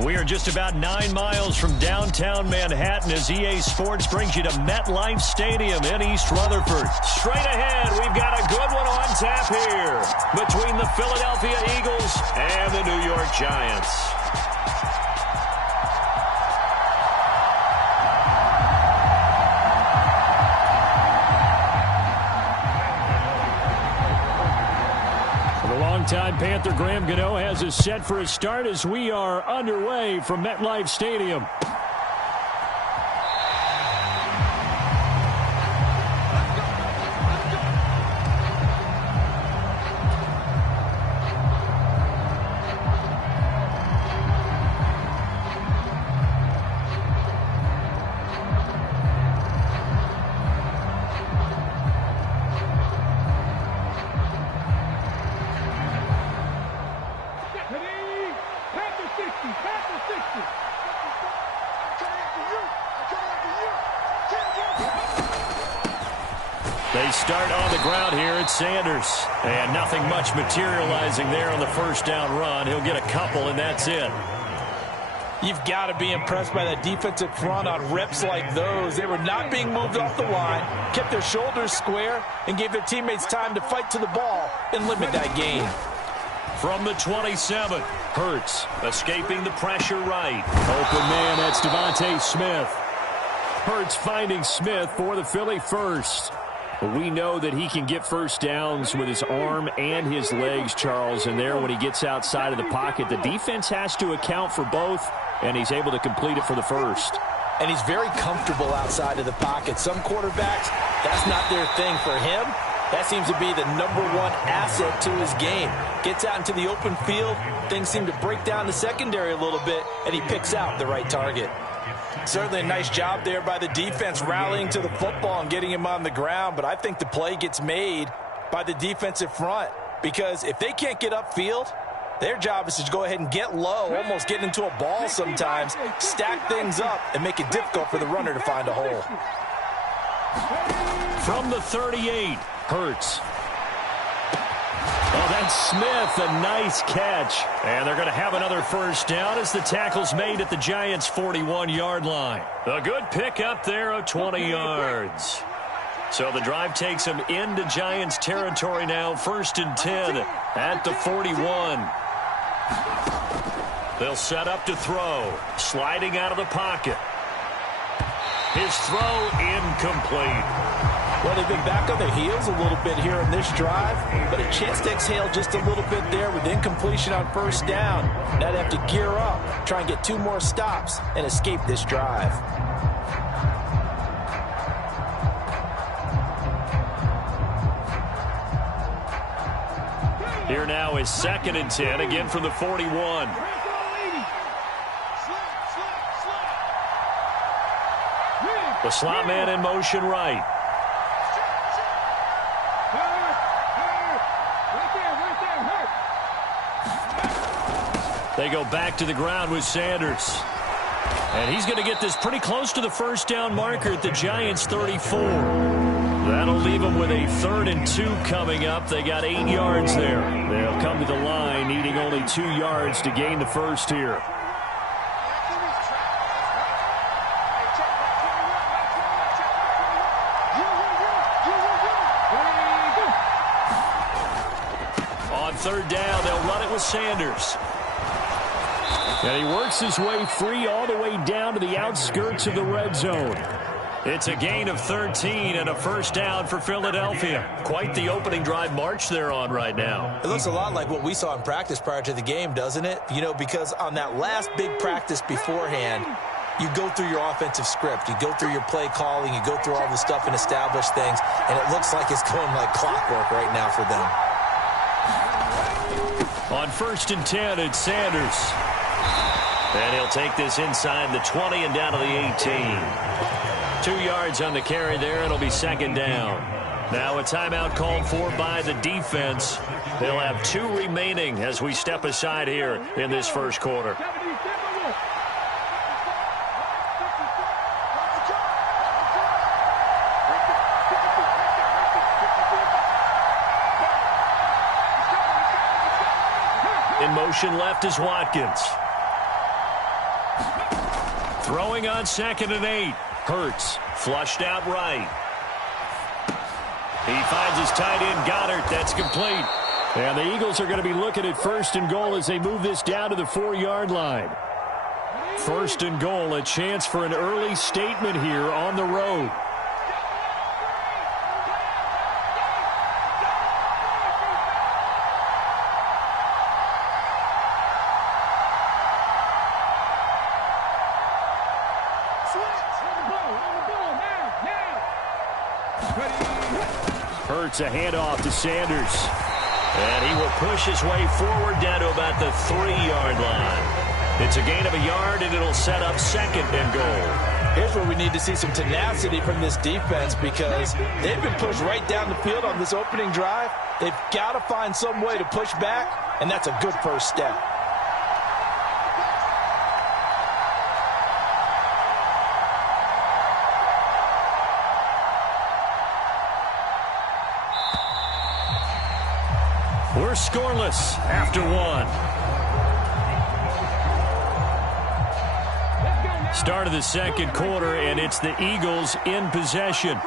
We are just about 9 miles from downtown Manhattan as EA Sports brings you to MetLife Stadium in East Rutherford. Straight ahead, we've got a good one on tap here between the Philadelphia Eagles and the New York Giants. Longtime Panther Graham Gano has us set for a start as we are underway from MetLife Stadium. They start on the ground here at Sanders. And nothing much materializing there on the first down run. He'll get a couple, and that's it. You've got to be impressed by that defensive front on reps like those. They were not being moved off the line, kept their shoulders square, and gave their teammates time to fight to the ball and limit that gain. From the 27, Hurts escaping the pressure right. Open man, that's Devontae Smith. Hurts finding Smith for the Philly first. But we know that he can get first downs with his arm and his legs, Charles, and there when he gets outside of the pocket, the defense has to account for both, and he's able to complete it for the first. And he's very comfortable outside of the pocket. Some quarterbacks, that's not their thing. For him, that seems to be the #1 asset to his game. Gets out into the open field, things seem to break down the secondary a little bit, and he picks out the right target. Certainly a nice job there by the defense rallying to the football and getting him on the ground, but I think the play gets made by the defensive front because if they can't get upfield, their job is to go ahead and get low, almost get into a ball sometimes, stack things up, and make it difficult for the runner to find a hole. From the 38, Hurts. Oh, that's Smith, a nice catch. And they're going to have another first down as the tackle's made at the Giants' 41-yard line. A good pickup there of 20 yards. So the drive takes them into Giants territory now, 1st and 10 at the 41. They'll set up to throw, sliding out of the pocket. His throw incomplete. Well, they've been back on their heels a little bit here in this drive, but a chance to exhale just a little bit there with incompletion on first down. Now they have to gear up, try and get 2 more stops, and escape this drive. Here now is 2nd and 10, again from the 41. The slot man in motion right. They go back to the ground with Sanders. And he's going to get this pretty close to the first down marker at the Giants' 34. That'll leave them with a 3rd and 2 coming up. They got 8 yards there. They'll come to the line needing only 2 yards to gain the first here. On 3rd down, they'll run it with Sanders. And he works his way free all the way down to the outskirts of the red zone. It's a gain of 13 and a first down for Philadelphia. Quite the opening drive march they're on right now. It looks a lot like what we saw in practice prior to the game, doesn't it? You know, because on that last big practice beforehand, you go through your offensive script. You go through your play calling. You go through all the stuff and establish things. And it looks like it's going like clockwork right now for them. On 1st and 10, it's Sanders. And he'll take this inside the 20 and down to the 18. 2 yards on the carry there. It'll be 2nd down. Now a timeout called for by the defense. They'll have 2 remaining as we step aside here in this first quarter. In motion left is Watkins. Throwing on 2nd and 8. Hurts flushed out right. He finds his tight end, Goddard. That's complete. And the Eagles are going to be looking at 1st and goal as they move this down to the 4-yard line. 1st and goal, a chance for an early statement here on the road. Hurts a handoff to Sanders. And he will push his way forward down to about the 3-yard line. It's a gain of a yard, and it'll set up 2nd and goal. Here's where we need to see some tenacity from this defense because they've been pushed right down the field on this opening drive. They've got to find some way to push back, and that's a good first step. We're scoreless after 1. Start of the 2nd quarter, and it's the Eagles in possession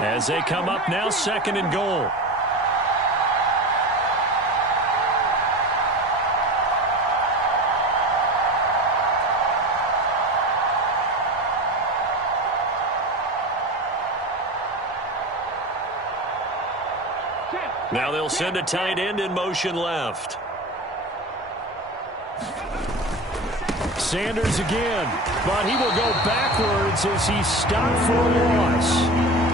as they come up now 2nd and goal. Now they'll send a tight end in motion left. Sanders again, but he will go backwards as he's stopped for a loss.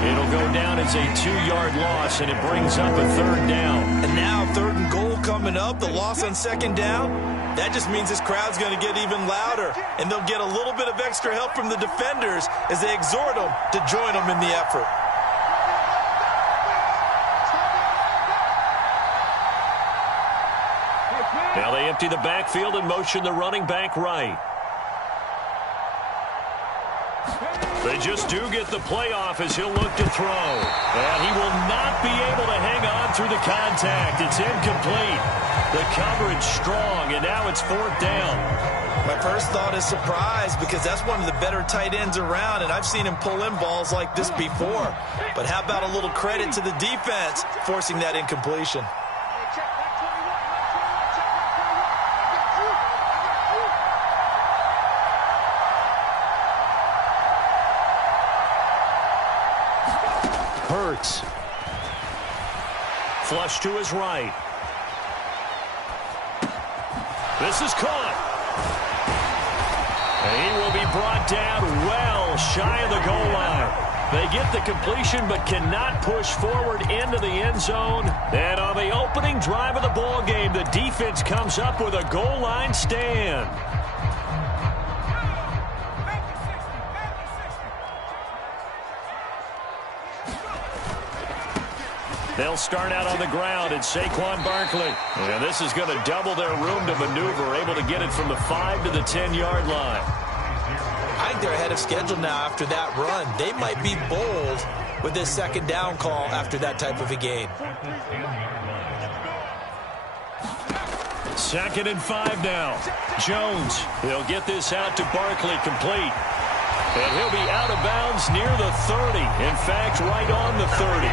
It'll go down as a 2-yard loss, and it brings up a 3rd down. And now 3rd and goal coming up, the loss on 2nd down. That just means this crowd's going to get even louder, and they'll get a little bit of extra help from the defenders as they exhort them to join them in the effort. Now they empty the backfield and motion the running back right. They just do get the playoff as he'll look to throw. And he will not be able to hang on through the contact. It's incomplete. The coverage strong, and now it's 4th down. My first thought is surprise because that's one of the better tight ends around, and I've seen him pull in balls like this before. But how about a little credit to the defense forcing that incompletion? Hurts. Flush to his right. This is caught. And he will be brought down well shy of the goal line. They get the completion but cannot push forward into the end zone. And on the opening drive of the ball game, the defense comes up with a goal line stand. They'll start out on the ground at Saquon Barkley. And this is going to double their room to maneuver, able to get it from the 5 to the 10-yard line. I think they're ahead of schedule now after that run. They might be bold with this 2nd down call after that type of a gain. 2nd and 5 now. Jones, he'll get this out to Barkley, complete. And he'll be out of bounds near the 30. In fact, right on the 30.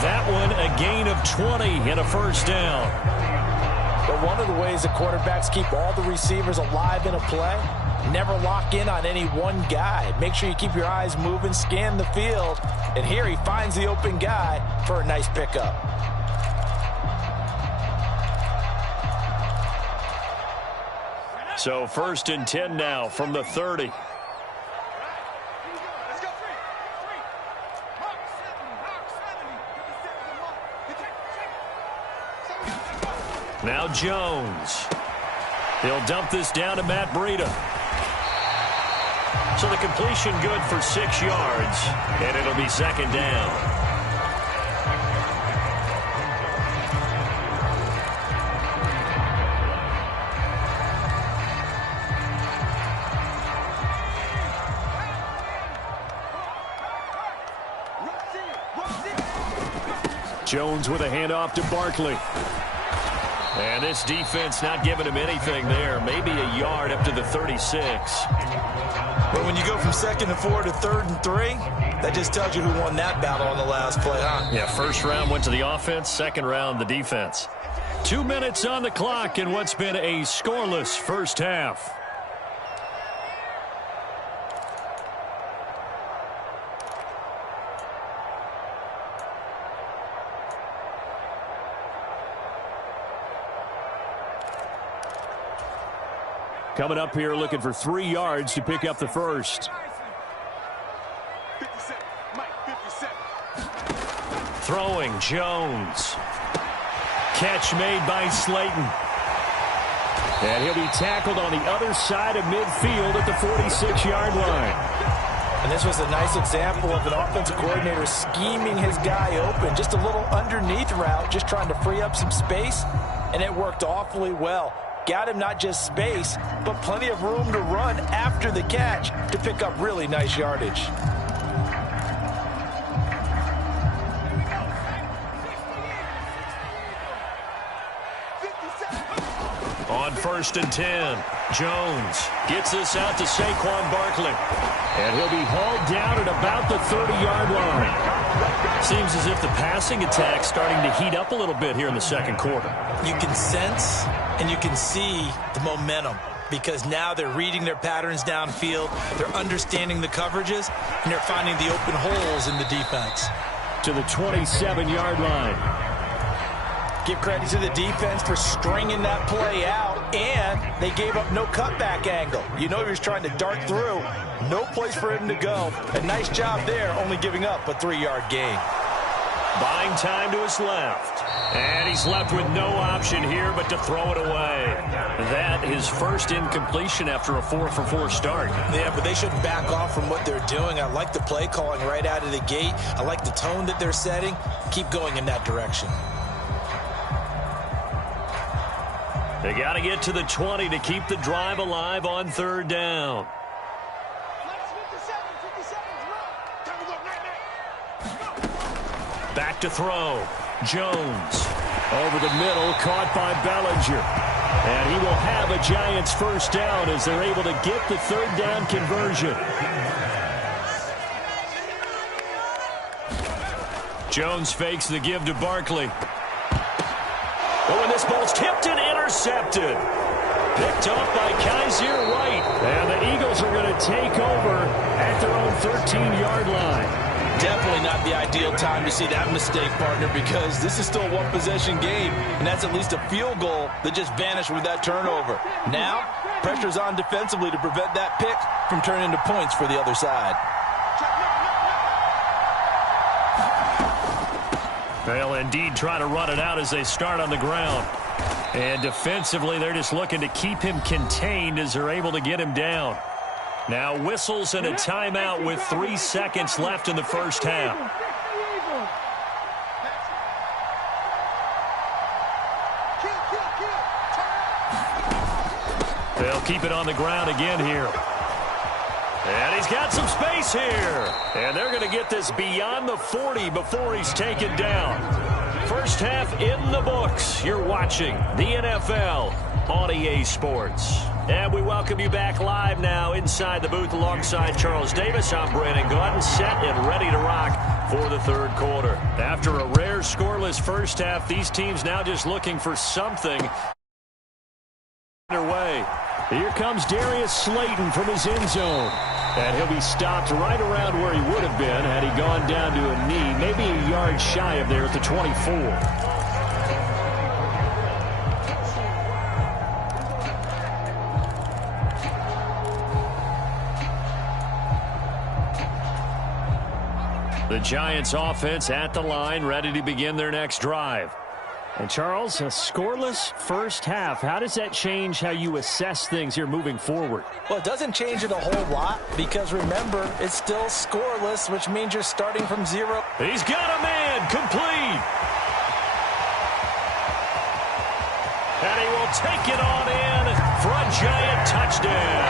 That one a gain of 20 and a 1st down. But one of the ways the quarterbacks keep all the receivers alive in a play, never lock in on any one guy. Make sure you keep your eyes moving, scan the field. And here he finds the open guy for a nice pickup. So 1st and 10 now from the 30. Now Jones. He'll dump this down to Matt Breida. So the completion good for 6 yards, and it'll be 2nd down. Jones with a handoff to Barkley. And this defense not giving him anything there. Maybe a yard up to the 36. But when you go from 2nd and 4 to 3rd and 3, that just tells you who won that battle on the last play, huh? Yeah, first round went to the offense, second round the defense. 2 minutes on the clock in what's been a scoreless first half. Coming up here looking for 3 yards to pick up the first. 57, Mike, 57. Throwing, Jones. Catch made by Slayton. And he'll be tackled on the other side of midfield at the 46-yard line. And this was a nice example of an offensive coordinator scheming his guy open. Just a little underneath route, just trying to free up some space, and it worked awfully well. Got him not just space, but plenty of room to run after the catch to pick up really nice yardage. On 1st and 10, Jones gets this out to Saquon Barkley. And he'll be hauled down at about the 30-yard line. Seems as if the passing attack's starting to heat up a little bit here in the second quarter. You can sense and you can see the momentum because now they're reading their patterns downfield, they're understanding the coverages, and they're finding the open holes in the defense. To the 27-yard line. Give credit to the defense for stringing that play out, and they gave up no cutback angle. You know he was trying to dart through. No place for him to go. A nice job there, only giving up a 3-yard gain. Buying time to his left. And he's left with no option here but to throw it away. That his first incompletion after a 4-for-4 start. Yeah, but they shouldn't back off from what they're doing. I like the play calling right out of the gate. I like the tone that they're setting. Keep going in that direction. They got to get to the 20 to keep the drive alive on 3rd down. Back to throw. Jones over the middle, caught by Bellinger. And he will have a Giants first down as they're able to get the 3rd down conversion. Jones fakes the give to Barkley. Oh, and this ball's tipped and intercepted. Picked off by Kaiser White. And the Eagles are going to take over at their own 13-yard line. Definitely not the ideal time to see that mistake, partner, because this is still a one-possession game, and that's at least a field goal that just vanished with that turnover. Now, pressure's on defensively to prevent that pick from turning into points for the other side. They'll indeed try to run it out as they start on the ground. And defensively, they're just looking to keep him contained as they're able to get him down. Now whistles and a timeout with 3 seconds left in the first half. They'll keep it on the ground again here. And he's got some space here. And they're going to get this beyond the 40 before he's taken down. First half in the books. You're watching the NFL on EA Sports. And we welcome you back live now inside the booth alongside Charles Davis. I'm Brandon Gaudin, set and ready to rock for the 3rd quarter. After a rare scoreless first half, these teams now just looking for something underway. Here comes Darius Slayton from his end zone. And he'll be stopped right around where he would have been had he gone down to a knee, maybe a yard shy of there at the 24. The Giants offense at the line, ready to begin their next drive. And Charles, a scoreless first half. How does that change how you assess things here moving forward? Well, it doesn't change it a whole lot because, remember, it's still scoreless, which means you're starting from 0. He's got a man complete. And he will take it on in for a Giant touchdown.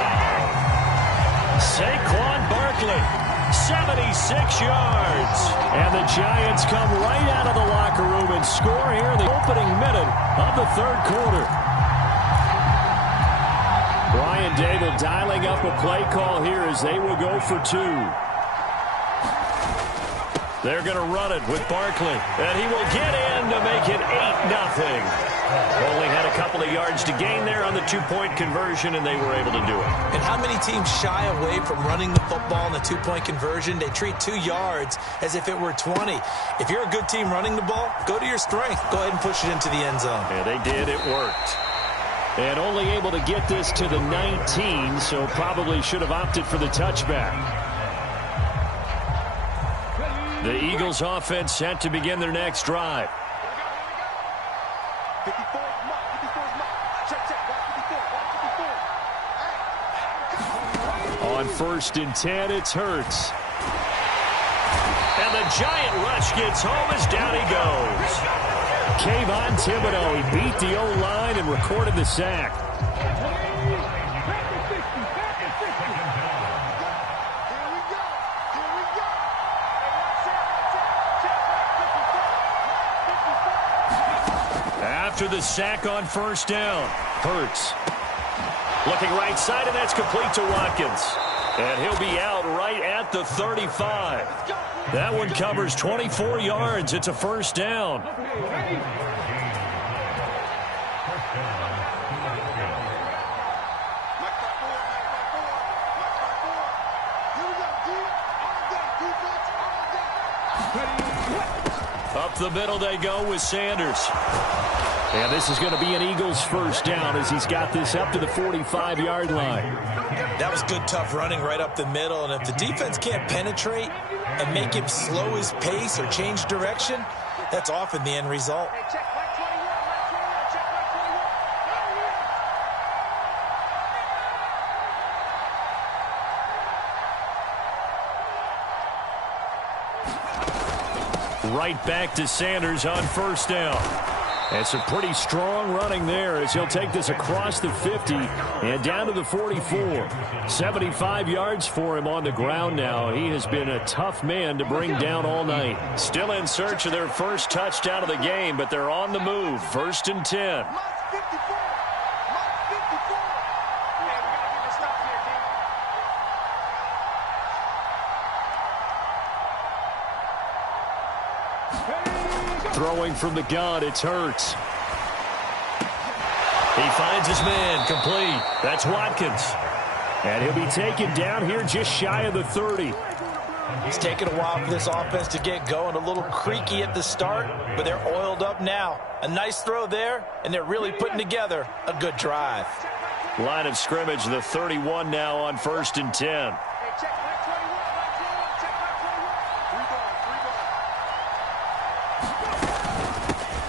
Saquon Barkley 76 yards. And the Giants come right out of the locker room and score here in the opening minute of the third quarter. Brian Dable dialing up a play call here as they will go for two. They're going to run it with Barkley, and he will get in to make it 8-0. Only had a couple of yards to gain there on the two-point conversion, and they were able to do it. And how many teams shy away from running the football in the two-point conversion? They treat 2 yards as if it were 20. If you're a good team running the ball, go to your strength. Go ahead and push it into the end zone. Yeah, they did. It worked. And only able to get this to the 19, so probably should have opted for the touchback. The Eagles offense set to begin their next drive. 54 is mark. 54 is mark. Check, check. Watch 54. On 1st and 10, it's Hurts. And the giant rush gets home as down he goes. Kayvon Thibodeau, he beat the O-line and recorded the sack. After the sack on 1st down, Hurts looking right side, and that's complete to Watkins. And he'll be out right at the 35. That one covers 24 yards. It's a 1st down. Up the middle they go with Sanders. And this is going to be an Eagles 1st down as he's got this up to the 45-yard line. That was good, tough running right up the middle. And if the defense can't penetrate and make him slow his pace or change direction, that's often the end result. Right back to Sanders on 1st down. And some pretty strong running there as he'll take this across the 50 and down to the 44. 75 yards for him on the ground now. He has been a tough man to bring down all night. Still in search of their first touchdown of the game, but they're on the move. 1st and 10. Throwing from the gun, it's Hurts. He finds his man, complete. That's Watkins. And he'll be taken down here just shy of the 30. It's taken a while for this offense to get going. A little creaky at the start, but they're oiled up now. A nice throw there, and they're really putting together a good drive. Line of scrimmage, the 31 now on 1st and 10.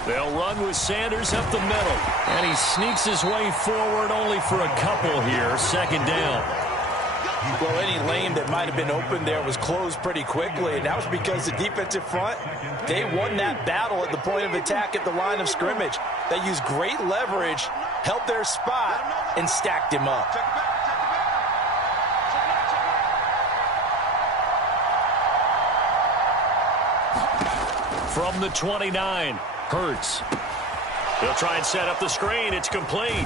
They'll run with Sanders up the middle. And he sneaks his way forward only for a couple here. 2nd down. Well, any lane that might have been open there was closed pretty quickly, and that was because the defensive front, they won that battle at the point of attack at the line of scrimmage. They used great leverage, held their spot, and stacked him up. From the 29, Hurts. He'll try and set up the screen. It's complete.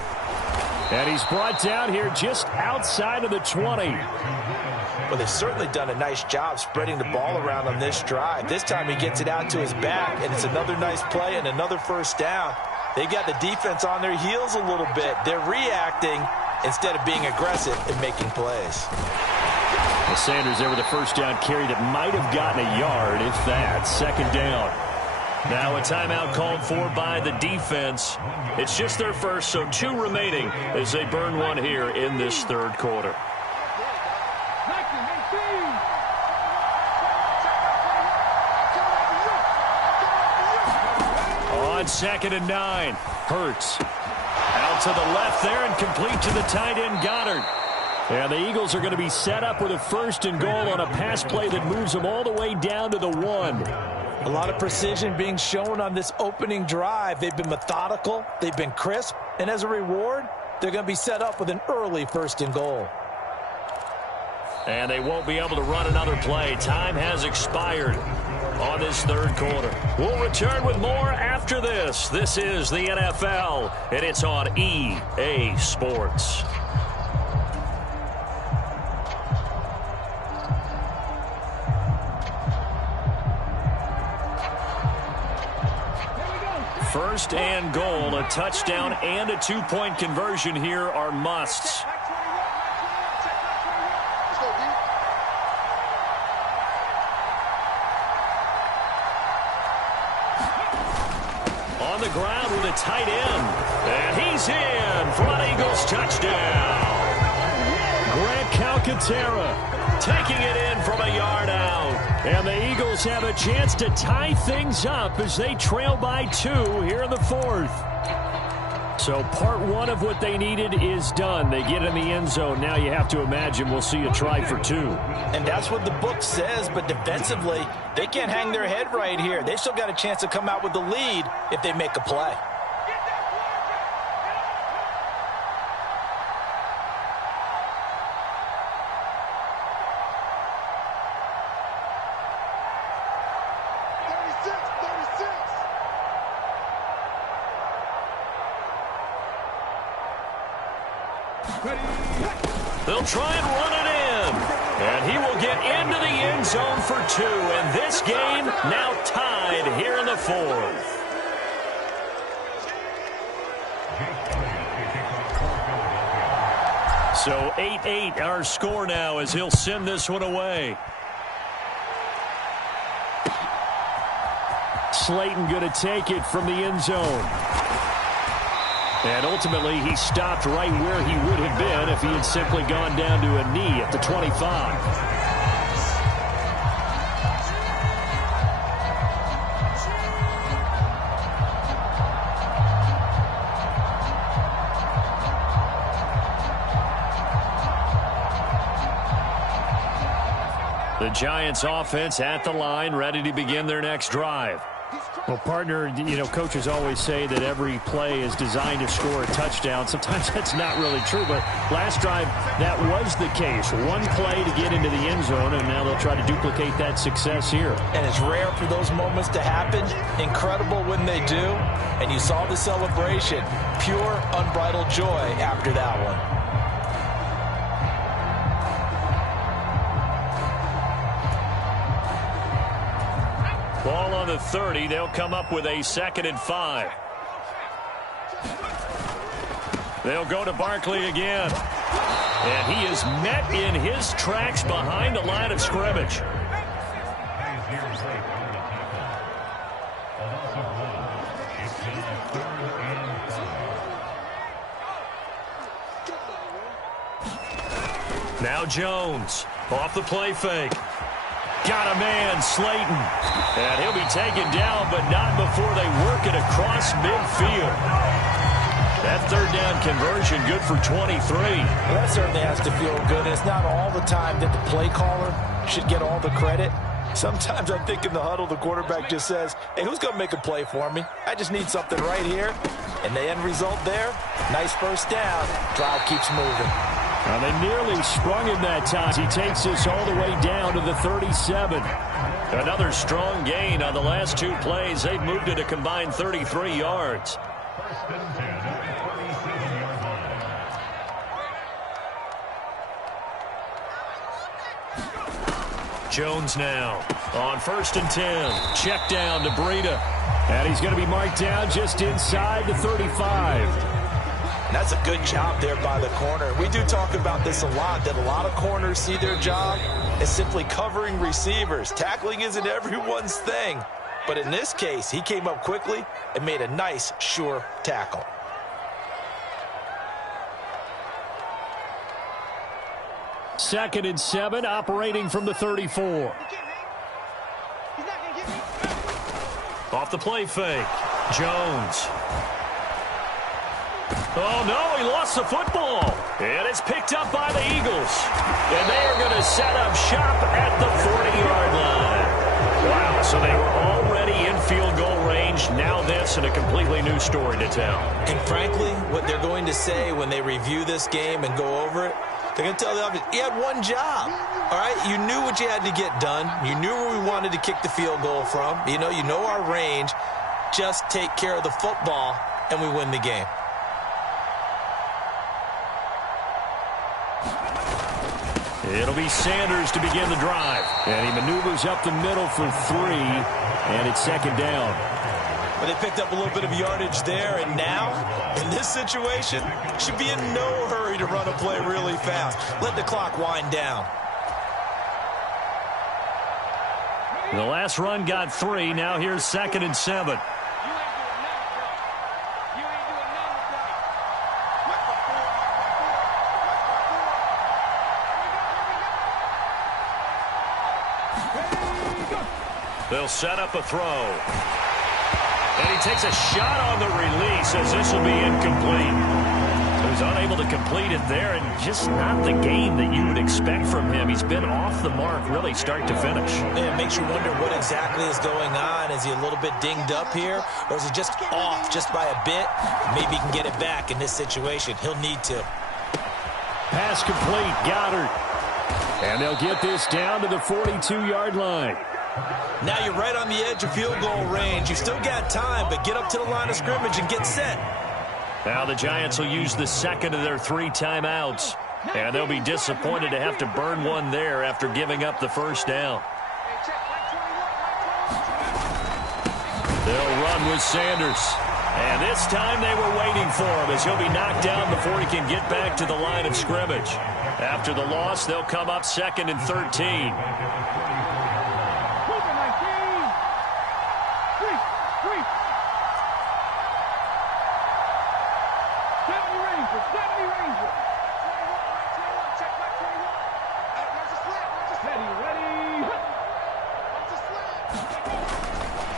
And he's brought down here just outside of the 20. Well, they've certainly done a nice job spreading the ball around on this drive. This time he gets it out to his back, and it's another nice play and another 1st down. They got the defense on their heels a little bit. They're reacting instead of being aggressive and making plays. Well, Sanders there with a 1st down carry that might have gotten a yard, if that. 2nd down. Now a timeout called for by the defense. It's just their first, so 2 remaining as they burn one here in this 3rd quarter. On 2nd and 9, Hurts. Out to the left there and complete to the tight end, Goddard. And the Eagles are going to be set up with a 1st and goal on a pass play that moves them all the way down to the 1. A lot of precision being shown on this opening drive. They've been methodical, they've been crisp, and as a reward, they're going to be set up with an early 1st and goal. And they won't be able to run another play. Time has expired on this third quarter. We'll return with more after this. This is the NFL, and it's on EA Sports. First and goal, a touchdown and a two-point conversion here are musts. On the ground with a tight end. And he's in for an Eagles touchdown. Grant Calcaterra taking it in from a yard out. And the Eagles have a chance to tie things up as they trail by 2 here in the fourth. So part one of what they needed is done. They get in the end zone. Now you have to imagine we'll see a try for 2. And that's what the book says, but defensively, they can't hang their head right here. They still got a chance to come out with the lead if they make a play. They'll try and run it in. And he will get into the end zone for 2. And this game now tied here in the fourth. So 8-8 our score now as he'll send this one away. Slayton going to take it from the end zone. And ultimately, he stopped right where he would have been if he had simply gone down to a knee at the 25. The Giants offense at the line, ready to begin their next drive. Well, partner, coaches always say that every play is designed to score a touchdown. Sometimes that's not really true, but last drive, that was the case. One play to get into the end zone, and now they'll try to duplicate that success here. And it's rare for those moments to happen. Incredible when they do. And you saw the celebration. Pure, unbridled joy after that one. Ball on the 30. They'll come up with a 2nd and 5. They'll go to Barkley again. And he is met in his tracks behind the line of scrimmage. Now Jones off the play fake. Got a man, Slayton. And he'll be taken down, but not before they work it across midfield. That third down conversion good for 23. Well, that certainly has to feel good. It's not all the time that the play caller should get all the credit. Sometimes I think in the huddle, the quarterback just says, hey, who's going to make a play for me? I just need something right here. And the end result there, nice first down. Drive keeps moving. Well, they nearly sprung him that time. He takes this all the way down to the 37. Another strong gain on the last 2 plays. They've moved it a combined 33 yards. Jones now on 1st and 10. Check down to Breida. And he's going to be marked down just inside the 35. And that's a good job there by the corner. We do talk about this a lot, that a lot of corners see their job as simply covering receivers. Tackling isn't everyone's thing. But in this case, he came up quickly and made a nice, sure tackle. Second and 7, operating from the 34. Off the play fake. Jones. Oh, no, he lost the football. And it's picked up by the Eagles. And they are going to set up shop at the 40-yard line. Wow, so they were already in field goal range. Now this and a completely new story to tell. And frankly, what they're going to say when they review this game and go over it, They're going to tell the offense, he had one job. All right, you knew what you had to get done. You knew where we wanted to kick the field goal from. You know our range. Just take care of the football, and we win the game. It'll be Sanders to begin the drive. And he maneuvers up the middle for 3, and it's second down. But they picked up a little bit of yardage there, and now, in this situation, should be in no hurry to run a play really fast. Let the clock wind down. The last run got 3. Now here's 2nd and 7. They'll set up a throw. And he takes a shot on the release as this will be incomplete. He was unable to complete it there, and just not the game that you would expect from him. He's been off the mark really start to finish. Yeah, it makes you wonder what exactly is going on. Is he a little bit dinged up here, or is he just off just by a bit? Maybe he can get it back in this situation. He'll need to. Pass complete, Goddard. And they'll get this down to the 42-yard line. Now you're right on the edge of field goal range. You still got time, but get up to the line of scrimmage and get set. Now the Giants will use the second of their 3 timeouts. And they'll be disappointed to have to burn one there after giving up the first down. They'll run with Sanders. And this time they were waiting for him as he'll be knocked down before he can get back to the line of scrimmage. After the loss, they'll come up 2nd and 13.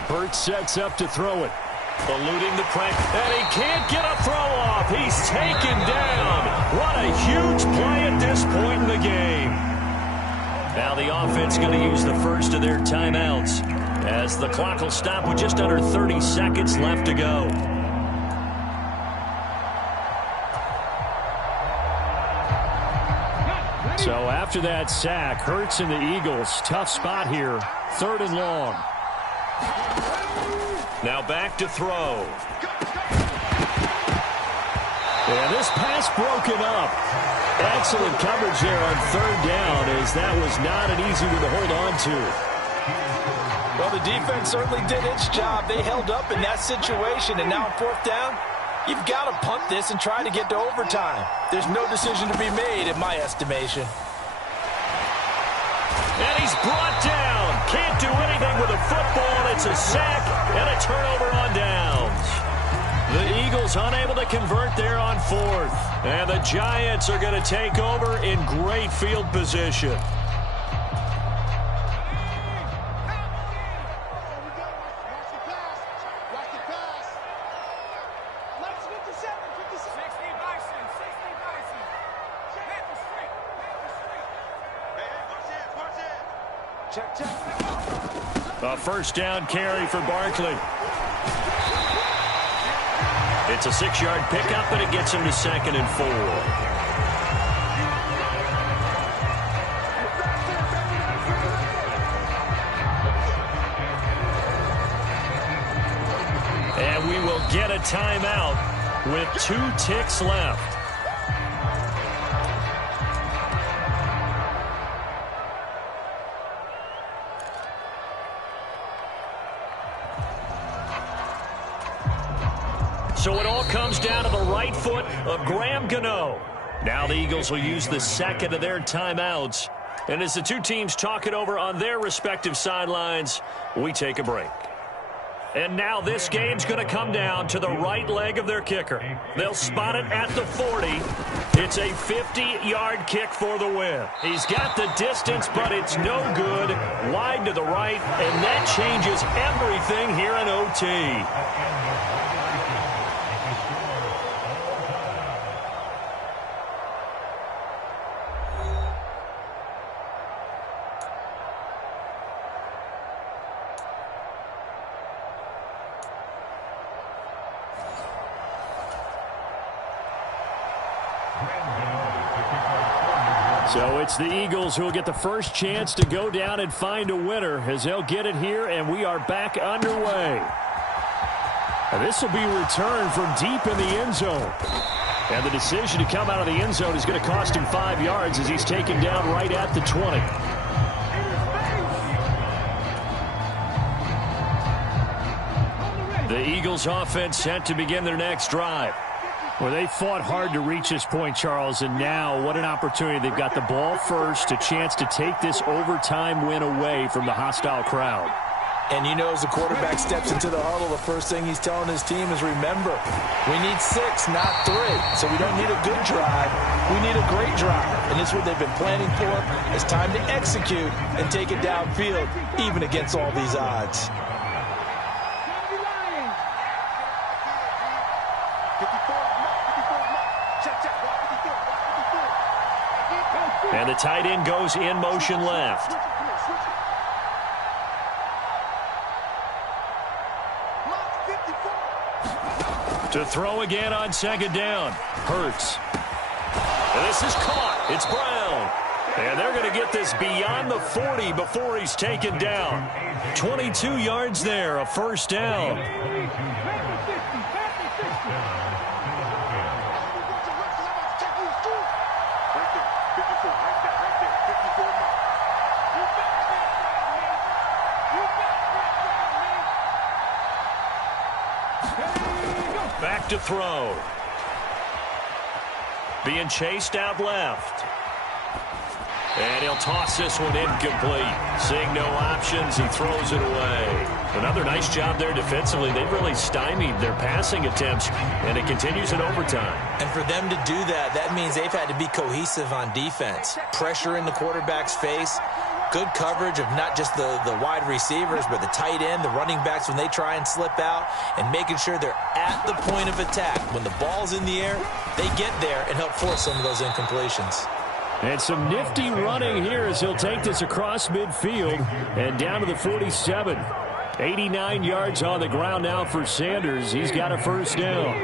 Hurts sets up to throw it. Eluding the pressure, and he can't get a throw off. He's taken down. What a huge play at this point in the game. Now the offense going to use the first of their timeouts as the clock will stop with just under 30 seconds left to go. So after that sack, Hurts and the Eagles, tough spot here, 3rd and long. Now back to throw. And this pass broken up. Excellent coverage there on 3rd down, as that was not an easy one to hold on to. Well, the defense certainly did its job. They held up in that situation, and now on 4th down, you've got to punt this and try to get to overtime. There's no decision to be made, in my estimation. And he's brought down. Can't do anything with a football. It's a sack and a turnover on downs. The Eagles unable to convert there on 4th. And the Giants are going to take over in great field position. A 1st down carry for Barkley. It's a 6-yard pickup, but it gets him to 2nd and 4. And we will get a timeout with 2 ticks left. So it all comes down to the right foot of Graham Gano. Now the Eagles will use the 2nd of their timeouts. And as the 2 teams talk it over on their respective sidelines, we take a break. And now this game's going to come down to the right leg of their kicker. They'll spot it at the 40. It's a 50-yard kick for the win. He's got the distance, but it's no good. Wide to the right, and that changes everything here in OT. So it's the Eagles who will get the first chance to go down and find a winner as they'll get it here, and we are back underway. And this will be returned from deep in the end zone. And the decision to come out of the end zone is going to cost him 5 yards as he's taken down right at the 20. The Eagles offense set to begin their next drive. Well, they fought hard to reach this point, Charles, and now what an opportunity. They've got the ball first, a chance to take this overtime win away from the hostile crowd. And you know, as the quarterback steps into the huddle, the first thing he's telling his team is, remember, we need 6, not 3. So we don't need a good drive. We need a great drive. And this is what they've been planning for. It's time to execute and take it downfield, even against all these odds. And the tight end goes in motion left. To throw again on second down. Hurts. And this is caught. It's Brown. And they're going to get this beyond the 40 before he's taken down. 22 yards there, a first down. Back to throw. Being chased out left. And he'll toss this one incomplete. Seeing no options, he throws it away. Another nice job there defensively. They've really stymied their passing attempts, and it continues in overtime. And for them to do that, that means they've had to be cohesive on defense. Pressure in the quarterback's face. Good coverage of not just the wide receivers, but the tight end, the running backs when they try and slip out, and making sure they're at the point of attack. When the ball's in the air, they get there and help force some of those incompletions. And some nifty running here as he'll take this across midfield and down to the 47. 89 yards on the ground now for Sanders. He's got a first down.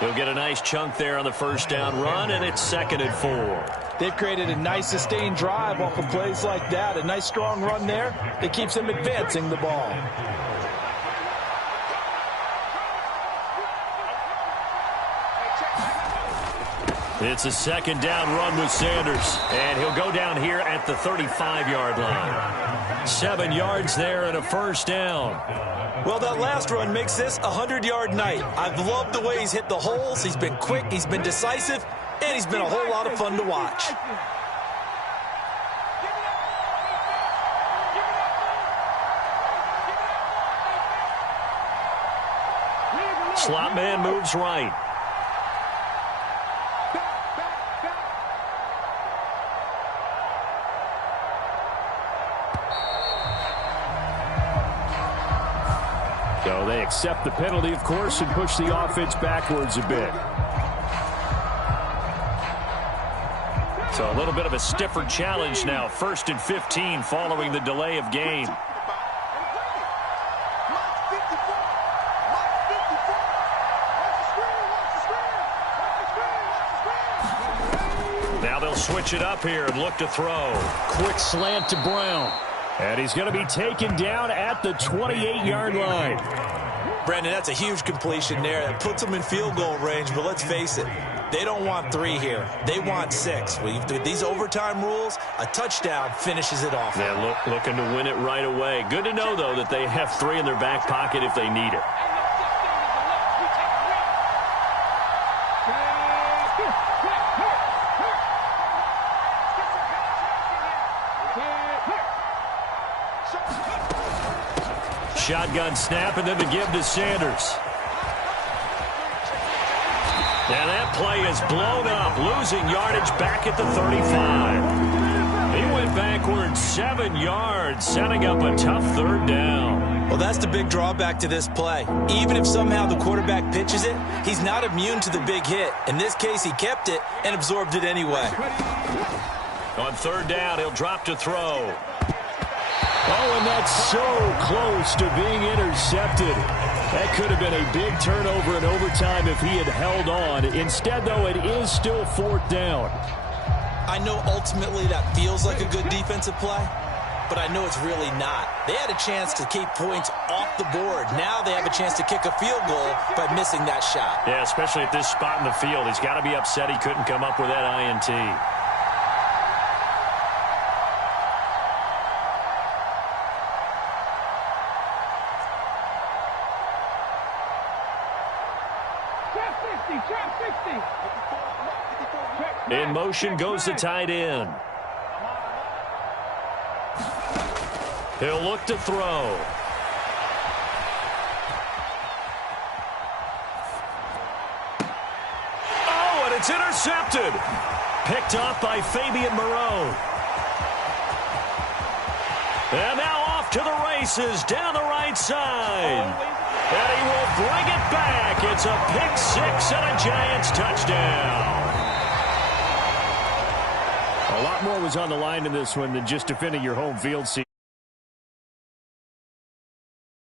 He'll get a nice chunk there on the first down run, and it's 2nd and 4. They've created a nice sustained drive off of plays like that. A nice strong run there that keeps them advancing the ball. It's a 2nd down run with Sanders, and he'll go down here at the 35-yard line. 7 yards there and a first down. Well, that last run makes this a 100-yard night. I've loved the way he's hit the holes. He's been quick, he's been decisive, and he's been a whole lot of fun to watch. Slot man moves right. So they accept the penalty, of course, and push the offense backwards a bit. So a little bit of a stiffer challenge now. 1st and 15 following the delay of game. Now they'll switch it up here and look to throw. Quick slant to Brown. And he's going to be taken down at the 28-yard line. Brandon, that's a huge completion there. That puts them in field goal range, but let's face it, they don't want 3 here. They want 6. With these overtime rules, a touchdown finishes it off. Yeah, looking to win it right away. Good to know, though, that they have 3 in their back pocket if they need it. Shotgun snap, and then the give to Sanders. And that play is blown up, losing yardage back at the 35. He went backwards 7 yards, setting up a tough 3rd down. Well, that's the big drawback to this play. Even if somehow the quarterback pitches it, he's not immune to the big hit. In this case, he kept it and absorbed it anyway. On 3rd down, he'll drop to throw. Oh, and that's so close to being intercepted. That could have been a big turnover in overtime if he had held on. Instead, though, it is still 4th down. I know ultimately that feels like a good defensive play, but I know it's really not. They had a chance to keep points off the board. Now they have a chance to kick a field goal by missing that shot. Yeah, especially at this spot in the field. He's got to be upset he couldn't come up with that INT. In motion goes the tight end. He'll look to throw. Oh, and it's intercepted. Picked off by Fabian Moreau. And now off to the races down the right side. And he will bring it back. It's a pick six and a Giants touchdown. A lot more was on the line in this one than just defending your home field seat.